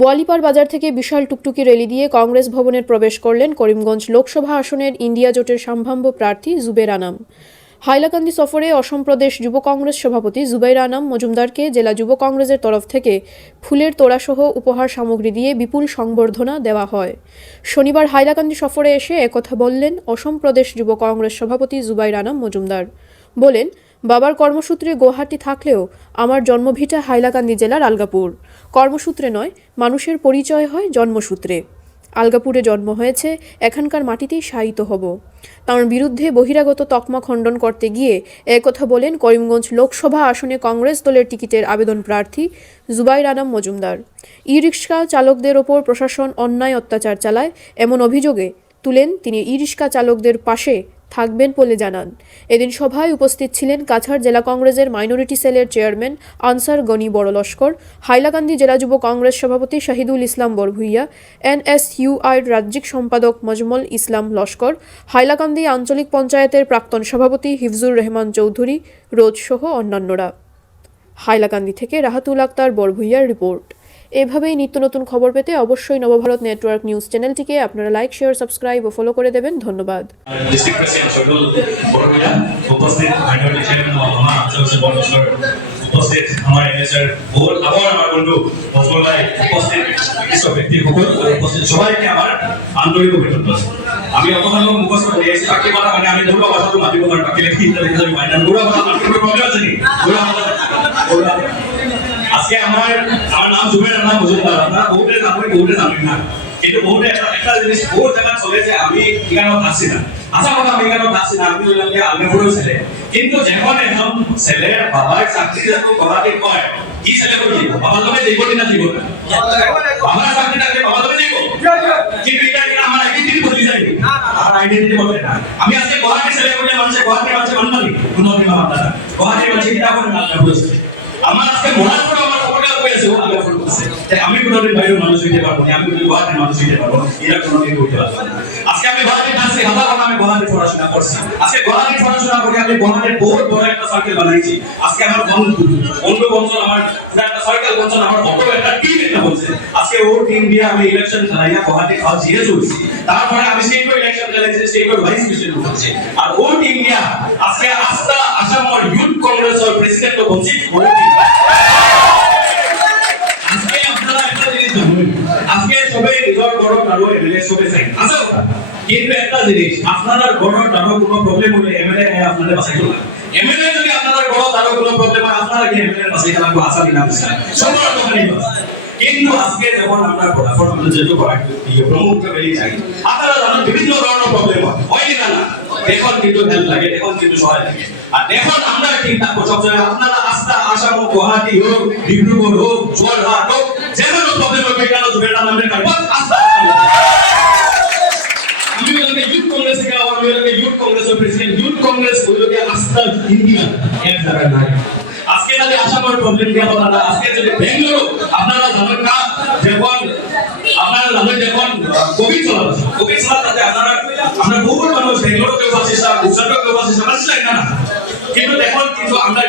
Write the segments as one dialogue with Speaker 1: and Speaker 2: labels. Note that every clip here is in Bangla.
Speaker 1: বোয়ালিপাড় বাজার থেকে বিশাল টুকটুকি র্যালি দিয়ে কংগ্রেস ভবনের প্রবেশ করলেন করিমগঞ্জ লোকসভা আসনের ইন্ডিয়া জোটের সম্ভাব্য প্রার্থী জুবের আনাম। হাইলাকান্দি সফরে অসম প্রদেশ যুব কংগ্রেস সভাপতি জুবাইর আনাম মজুমদারকে জেলা যুব কংগ্রেসের তরফ থেকে ফুলের তোড়াসহ উপহার সামগ্রী দিয়ে বিপুল সংবর্ধনা দেওয়া হয়। শনিবার হাইলাকান্দি সফরে এসে একথা বললেন অসম প্রদেশ যুব কংগ্রেস সভাপতি জুবাইর আনাম মজুমদার। বলেন বাবার কর্মসূত্রে গুয়াহাটি থাকলেও আমার জন্মভিটা হাইলাকান্দি জেলার আলগাপুর। কর্মসূত্রে নয়, মানুষের পরিচয় হয় জন্মসূত্রে। আলগাপুরে জন্ম হয়েছে, এখানকার মাটিতেই শায়িত হব। তাঁর বিরুদ্ধে বহিরাগত তকমা খণ্ডন করতে গিয়ে একথা বলেন করিমগঞ্জ লোকসভা আসনে কংগ্রেস দলের টিকিটের আবেদন প্রার্থী জুবাইর আনাম মজুমদার। ই রিক্সা চালকদের ওপর প্রশাসন অন্যায় অত্যাচার চালায়, এমন অভিযোগে তুলেন তিনি ই রিক্সা চালকদের পাশে থাকবেন বলে জানান। এদিন সভায় উপস্থিত ছিলেন কাছাড় জেলা কংগ্রেসের মাইনরিটি সেলের চেয়ারম্যান আনসার গনি বড় লস্কর হাইলাকান্দি জেলা যুব কংগ্রেস সভাপতি শাহিদুল ইসলাম বরভুইয়া, এনএসইউআই রাজ্যিক সম্পাদক মজমল ইসলাম লস্কর, হাইলাকান্দি আঞ্চলিক পঞ্চায়েতের প্রাক্তন সভাপতি হিফজুর রহমান চৌধুরী রোজ সহ অন্যান্যরা। হাইলাকান্দি থেকে রাহাতুল আক্তার বরভুইয়ার রিপোর্ট। এভাবেই নিত্য নতুন খবর পেতে অবশ্যই নবভারত নেটওয়ার্ক নিউজ চ্যানেলটিকে আপনারা লাইক, শেয়ার, সাবস্ক্রাইব ও ফলো করে দেবেন। ধন্যবাদ।
Speaker 2: আমি মুখস্থ কথা মানে আমি মাতিব প্রবলেম আছে আজকে আমার আমার নাম জুবের নাম মজুমদার আপনারা বহুতে জানেন বহুতে জানেন না। কিন্তু বহুতে একটা একটা জিনিস বহু জায়গা চলে যে আমি এখানে থাকছি না। আশা কথা আমি এখানে থাকছি না আমি বললাম যে আমি বড় ছেলে। কিন্তু যখন একজন ছেলের বাবার চাকরি যখন করাতে কয় কি ছেলে দিব বাবার লগে দিব না দিব না? বাবার চাকরি থাকলে বাবার লগে দিব কিন্তু এটা কিনা আমার আইডেন্টিটি বদলে যায় আমার আইডেন্টিটি বদলে না। আমি আজকে গুয়াহাটি ছেলে বলে মানুষের গুয়াহাটি মানুষের মানবানি কোনো কি আপনারা গুয়াহাটি মানুষ এটা করে না আমার আজকে আমার খবরটা পেয়েছে আগে ফোন করছে। তাই আমি কোনোদিন বাইরের মানুষ হইতে পারব না, আমি কোনোদিন গুয়াহাটির মানুষ হইতে পারব এরা কোনোদিন হইতে পারব আজকে আমি গুয়াহাটি আসছি হাজার কথা আমি গুয়াহাটি পড়াশোনা করছি। আজকে গুয়াহাটি পড়াশোনা করে আমি গুয়াহাটির বহুত বড় একটা সার্কেল বানাইছি। আজকে আমার বন্ধু বন্ধু বঞ্চন আমার একটা সার্কেল বঞ্চন আমার বড় একটা টিম একটা বলছে। আজকে ও টিম দিয়ে আমি ইলেকশন খেলাইয়া গুয়াহাটি খাওয়া জিয়ে চলছি। তারপরে আমি স্টেট ইলেকশন খেলাইছি স্টেট ভাইস প্রেসিডেন্ট হচ্ছে। আর ও টিম দিয়া আজকে আস্থা আসাম ইউথ কংগ্রেসের প্রেসিডেন্ট বলছি ও টিম চাই আছে কিন্তু একটা জিনিস আপনারা কোনো হলে আপনাদের যদি কোনো হয় আপনারা কি আশা কিন্তু আজকে আমরা যেহেতু থাকি আপনারা জানেন বিভিন্ন ধরনের প্রবলেম হয়। না না দেখুন কিন্তু হেল্প লাগে দেখুন কিন্তু সহায় লাগে। আর দেখুন আমরা ঠিক থাকব সবসময় আপনারা আস্থা গুয়াহাটি হোক ডিব্রুগড় হোক হোক প্রবলেম হবে কেন কারণ আস্থা আমি বলতে ইউথ কংগ্রেস বলতে ইউথ কংগ্রেসের প্রেসিডেন্ট ইউথ কংগ্রেস বলতে আস্থা ইন্ডিয়া? এক জায়গায় নাই। আজকে যদি আসামের প্রবলেম দিয়া কথা না আজকে যদি বেঙ্গালুরু, আপনারা জানেন না যখন আপনারা জানেন যখন কোভিড চলা কোভিড চলা তাতে আপনারা, আমরা বহু মানুষ বেঙ্গালুরু কেউ আছে গুজরাটে কেউ আছে পাচ্ছি না। না কিন্তু দেখুন কিন্তু আমরা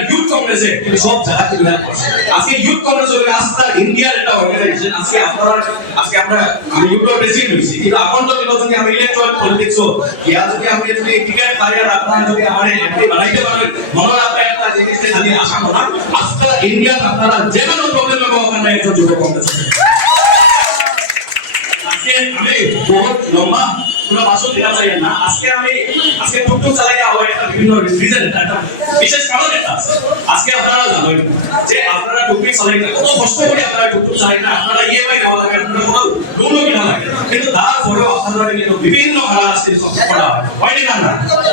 Speaker 2: ইউথ কিন্তু সব জায়গা থেকে হেল্প করছে। আজকে ইউথ কংগ্রেস হলো আস্থা ইন্ডিয়ার একটা অর্গানাইজেশন আজকে আপনারা আজকে আমরা, আমি ইউথের প্রেসিডেন্ট হইছি কিন্তু এখন তো যদি আমি ইলেকট্রাল পলিটিক্স ইয়া যদি আমি যদি টিকেট পাই আর আপনারা যদি আমার এমপি বানাইতে পারেন মনে রাখবেন একটা জিনিস খালি আশা করা, আস্থা ইন্ডিয়া আপনারা যে কোনো প্রবলেম হবে ওখানে একজন যুব কংগ্রেস। আজকে আমি বহুত লম্বা, পুরো ভাষণ দিতে চাই না। আজকে আমি, আজকে টুকটুক চালাই আমার একটা বিভিন্ন রিজন একটা বিশেষ কারণ একটা আজকে আপনারা জানেন যে আপনারা টুকটুক চালাই না কত কষ্ট করে আপনারা টুকটুক চালাই না আপনারা ইএমআই দেওয়া লাগে আপনারা কোনো লোনও কিনা লাগে। কিন্তু তারপরেও আপনারা কিন্তু বিভিন্ন ভাড়া আছে করা হয়। না না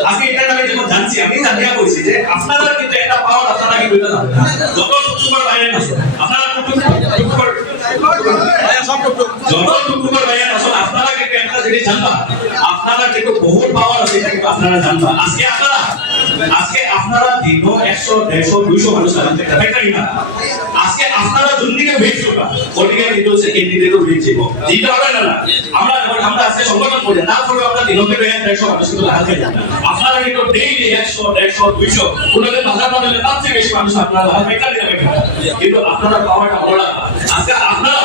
Speaker 2: আজকে এটা আমি যখন জানছি আমি জানিয়া কইছি যে আপনারা কিন্তু একটা পাওয়ার আপনারা কিন্তু এটা জানেন যত টুকটুকের বাইরে আছে আপনারা টুকটুক। টুকটুকের যত টুকটুকের বাইরে আছে আপনারা কিন্তু একটা জানবা, আপনারা কিন্তু বহুত পাওয়ার আছে, এটা কিন্তু আপনারা জানবা। আজকে আপনারা আজকে আপনারা দিন একশো, দেড়শো, দুইশো মানুষ জানতে ফ্যাক্টরি না? আজকে আপনারা যোনদিকে ভেজ করবা। ওদিকে কিন্তু হচ্ছে ক্যান্ডিডেটও ভেজ যাব দিতে হবে না না। আমরা আমরা আজকে সংগঠন করি, তারপরে আমরা দিনকে এক, দেড়শো মানুষ কিন্তু লাগাতে যাই আপনারা কিন্তু ডেইলি একশো, দেড়শো, দুইশো, কোনোদিন বাজার মডেলে তার চেয়ে বেশি মানুষ আপনারা লাগাতে ফ্যাক্টরি কিন্তু আপনারা পাওয়ারটা বড় আজকে আপনারা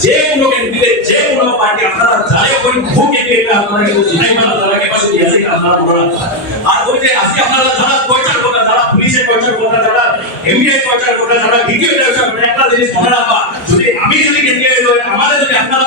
Speaker 2: যে কোনো ক্যান্ডিডেট যে কোনো পার্টি আপনারা যাই করেন ভূ ক্যান্ডিডেট আপনারা কিন্তু জিনাই মানা যারা পাশে দিয়ে এটা আপনারা বলা আর ওই যে আজকে আপনারা যারা পয়সার কথা যারা পুলিশের পয়সার কথা যারা এমবিআই পয়সার কথা যারা ভিডিও একটা জিনিস মনে রাখবা, যদি আমি যদি ক্যান্ডিডেট আমাদের যদি আপনারা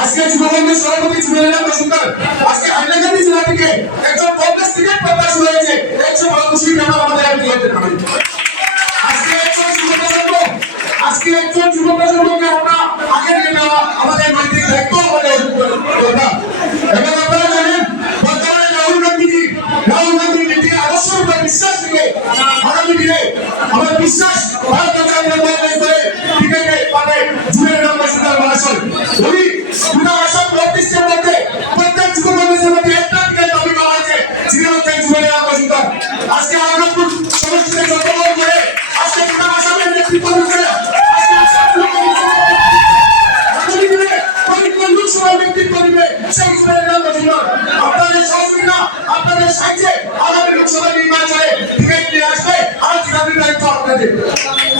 Speaker 3: আজকে যুব কংগ্রেস সভাপতি যুবলীলা মজুমদার আজকে হাইলাকান্দি জেলা থেকে একজন কংগ্রেস টিকিট প্রকাশ হয়েছে। একশো খুশির ব্যাপার আমাদের আর হতে পারে আজকে একজন যুব প্রজন্ম আজকে একজন যুব প্রজন্মকে আমরা আগে নিয়ে নেওয়া আমাদের নৈতিক দায়িত্ব আমাদের দরকার এবং আপনারা জানেন, বর্তমানে রাহুল গান্ধীজি, রাহুল গান্ধীর নীতি আদর্শের উপর বিশ্বাস রেখে আগামী দিনে আমার বিশ্বাস ভারত জাতীয় কংগ্রেস করে টিকেটে পাবে উনি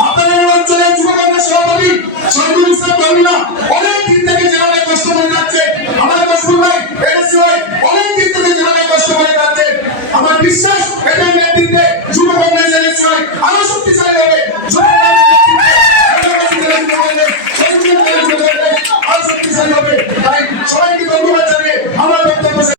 Speaker 3: আপনাদের আপনাদের অঞ্চলের যুব কংগ্রেস সভাপতি শহীদুল ইসলাম